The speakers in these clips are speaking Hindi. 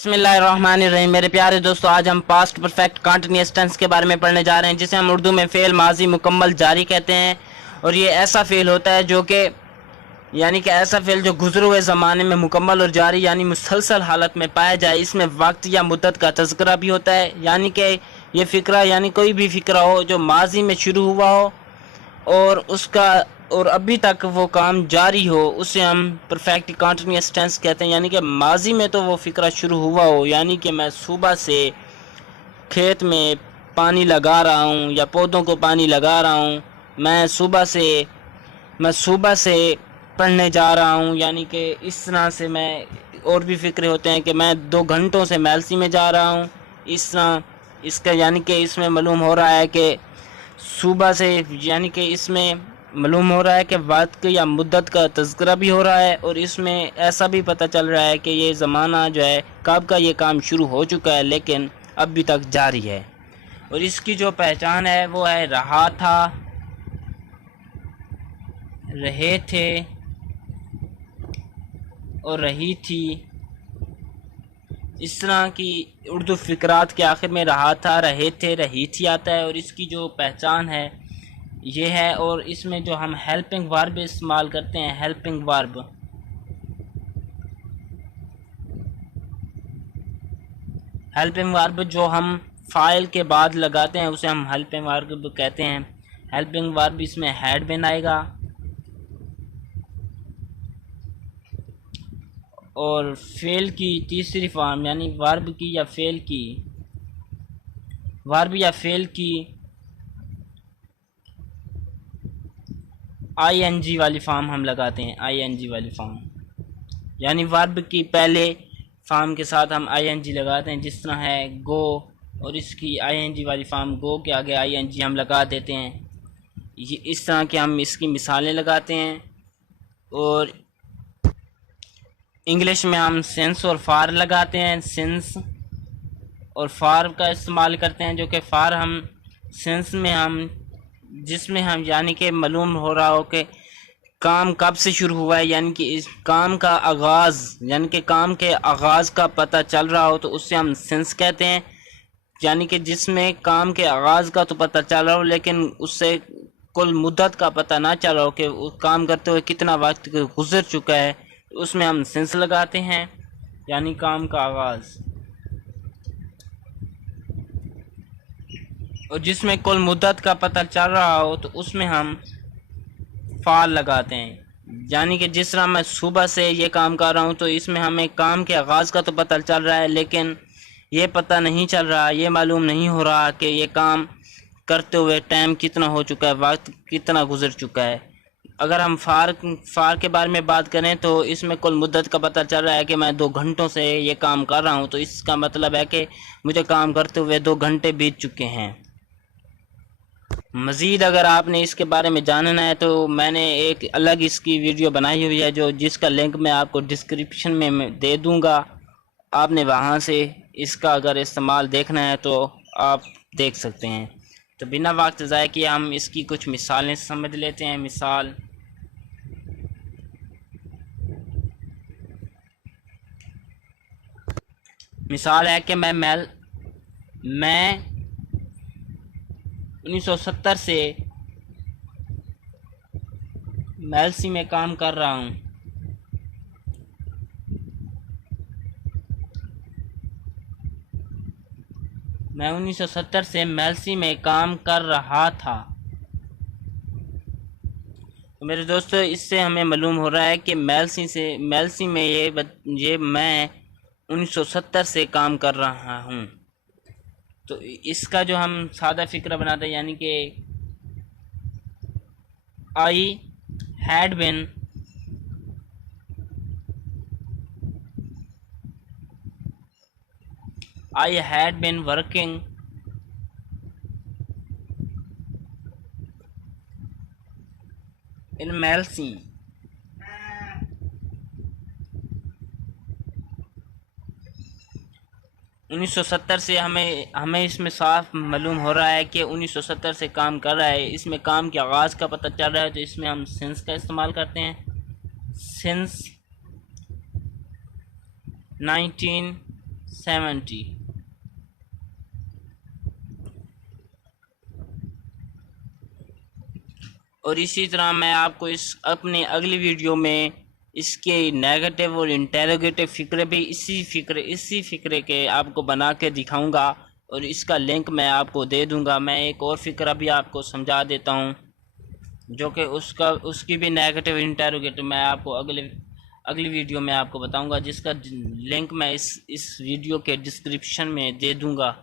बिस्मिल्लाहिर्रहमानिर्रहीम। मेरे प्यारे दोस्तों, आज हम पास्ट परफेक्ट कंटिन्यूअस टेंस के बारे में पढ़ने जा रहे हैं, जिसे हम उर्दू में फ़ेल माजी मुकम्मल जारी कहते हैं। और ये ऐसा फ़ेल होता है जो कि ऐसा फ़ेल जो गुजरे हुए ज़माने में मुकम्मल और जारी यानी मुसलसल हालत में पाया जाए। इसमें वक्त या मुद्दत का तज़किरा भी होता है, यानी कि ये फ़िक्रा कोई भी फ़िक्रा हो जो माजी में शुरू हुआ हो और उसका और अभी तक वो काम जारी हो, उसे हम परफेक्ट कंटिन्यूअस टेंस कहते हैं। यानी कि माजी में तो वो फ़िक्रा शुरू हुआ हो, यानी कि मैं सुबह से खेत में पानी लगा रहा हूँ या पौधों को पानी लगा रहा हूँ। मैं सुबह से पढ़ने जा रहा हूँ, यानी कि इस तरह से मैं और भी फ़िक्रे होते हैं कि मैं 2 घंटों से मेलसी में जा रहा हूँ। इस तरह इसका इसमें मालूम हो रहा है कि सुबह से इसमें मालूम हो रहा है कि वक्त या मुद्दत का तज़किरा भी हो रहा है, और इसमें ऐसा भी पता चल रहा है कि ये ज़माना जो है कब का ये काम शुरू हो चुका है लेकिन अभी तक जारी है। और इसकी जो पहचान है वो है रहा था, रहे थे और रही थी। इस तरह की उर्दू फ़िक्रात के आखिर में रहा था, रहे थे, रही थी आता है, और इसकी जो पहचान है ये है। और इसमें जो हम हेल्पिंग वर्ब इस्तेमाल करते हैं, हेल्पिंग वर्ब जो हम फ़ाइल के बाद लगाते हैं उसे हम हेल्पिंग वर्ब कहते हैं। हेल्पिंग वर्ब इसमें हैड बिन आएगा, और फेल की तीसरी फॉर्म यानी वर्ब या फेल की आईएनजी वाली फॉर्म हम लगाते हैं। आईएनजी वाली फॉर्म यानी वर्ब की पहले फॉर्म के साथ हम आईएनजी लगाते हैं, जिस तरह है गो, और इसकी आईएनजी वाली फॉर्म गो के आगे आईएनजी हम लगा देते हैं। ये इस तरह के हम इसकी मिसालें लगाते हैं। और इंग्लिश में हम सिंस और फार लगाते हैं। सिंस और फार का इस्तेमाल करते हैं, जो कि फार हम सिंस में हम जिसमें हम कि मालूम हो रहा हो कि काम कब से शुरू हुआ है, यानी कि इस काम का आगाज़ काम के आगाज़ का पता चल रहा हो, तो उससे हम सिंस कहते हैं। यानी कि जिसमें काम के आगाज़ का तो पता चल रहा हो लेकिन उससे कुल मुद्दत का पता ना चल रहा हो कि वो काम करते हुए कितना वक्त गुजर चुका है, उसमें हम सिंस लगाते हैं, यानी काम का आगाज़। और जिसमें कुल मुद्दत का पता चल रहा हो तो उसमें हम फाल लगाते हैं। यानी कि जिस तरह मैं सुबह से ये काम कर रहा हूँ, तो इसमें हमें काम के आगाज़ का तो पता चल रहा है लेकिन ये पता नहीं चल रहा, ये मालूम नहीं हो रहा कि ये काम करते हुए टाइम कितना हो चुका है, वक्त कितना गुजर चुका है। अगर हम फार के बारे में बात करें तो इसमें कुल मुद्दत का पता चल रहा है कि मैं 2 घंटों से ये काम कर रहा हूँ, तो इसका मतलब है कि मुझे काम करते हुए 2 घंटे बीत चुके हैं। मज़ीद अगर आपने इसके बारे में जानना है तो मैंने एक अलग इसकी वीडियो बनाई हुई है, जिसका लिंक मैं आपको डिस्क्रिप्शन में दे दूँगा। आपने वहाँ से इसका अगर इस्तेमाल देखना है तो आप देख सकते हैं। तो बिना वक्त ज़ाय किए हम इसकी कुछ मिसालें समझ लेते हैं। मिसाल है कि मैं 1970 से मेलसी में काम कर रहा हूँ। मैं 1970 से मेलसी में काम कर रहा था। तो मेरे दोस्तों, इससे हमें मालूम हो रहा है कि मेलसी में ये मैं 1970 से काम कर रहा हूँ। तो इसका जो हम सादा फ़िक्रा बनाते हैं, यानी कि I had been working in Mailsi. 1970 से हमें इसमें साफ मालूम हो रहा है कि 1970 से काम कर रहा है। इसमें काम के आगाज़ का पता चल रहा है, तो इसमें हम सिंस का इस्तेमाल करते हैं। सिंस 70। और इसी तरह मैं आपको इस अपनी अगली वीडियो में इसके नेगेटिव और इंटेरोगेटिव फ़िक्रे भी इसी फ़िक्रे के आपको बना के दिखाऊंगा, और इसका लिंक मैं आपको दे दूंगा। मैं एक और फ़िक्रा भी आपको समझा देता हूं, जो कि उसकी भी नेगेटिव इंटेरोगेटिव मैं आपको अगली वीडियो में आपको बताऊंगा, जिसका लिंक मैं इस वीडियो के डिस्क्रिप्शन में दे दूंगा।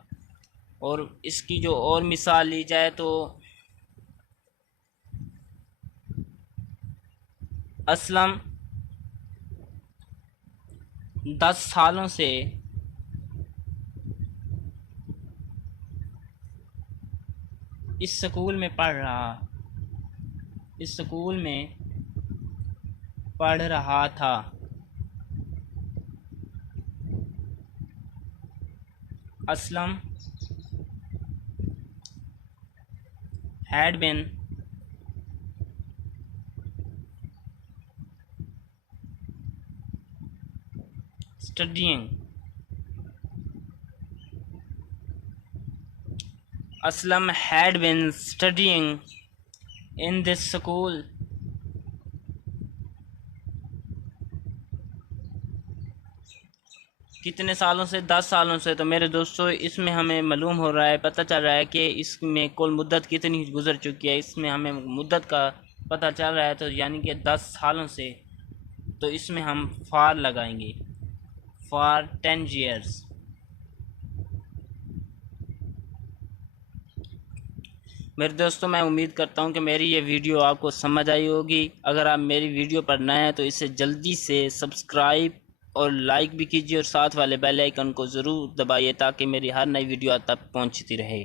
और इसकी जो और मिसाल ली जाए तो असलम 10 सालों से इस स्कूल में पढ़ रहा था। Aslam had been studying Aslam had been studying in this school कितने सालों से? 10 सालों से। तो मेरे दोस्तों इसमें हमें मालूम हो रहा है, पता चल रहा है कि इसमें कुल मुद्दत कितनी गुजर चुकी है। इसमें हमें मुद्दत का पता चल रहा है, तो यानी कि 10 सालों से। तो इसमें हम फॉर लगाएंगे, फॉर 10 years। मेरे दोस्तों मैं उम्मीद करता हूं कि मेरी ये वीडियो आपको समझ आई होगी। अगर आप मेरी वीडियो पर नए हैं तो इसे जल्दी से सब्सक्राइब और लाइक भी कीजिए, और साथ वाले बेल आइकन को ज़रूर दबाइए ताकि मेरी हर नई वीडियो आप तक पहुंचती रहे।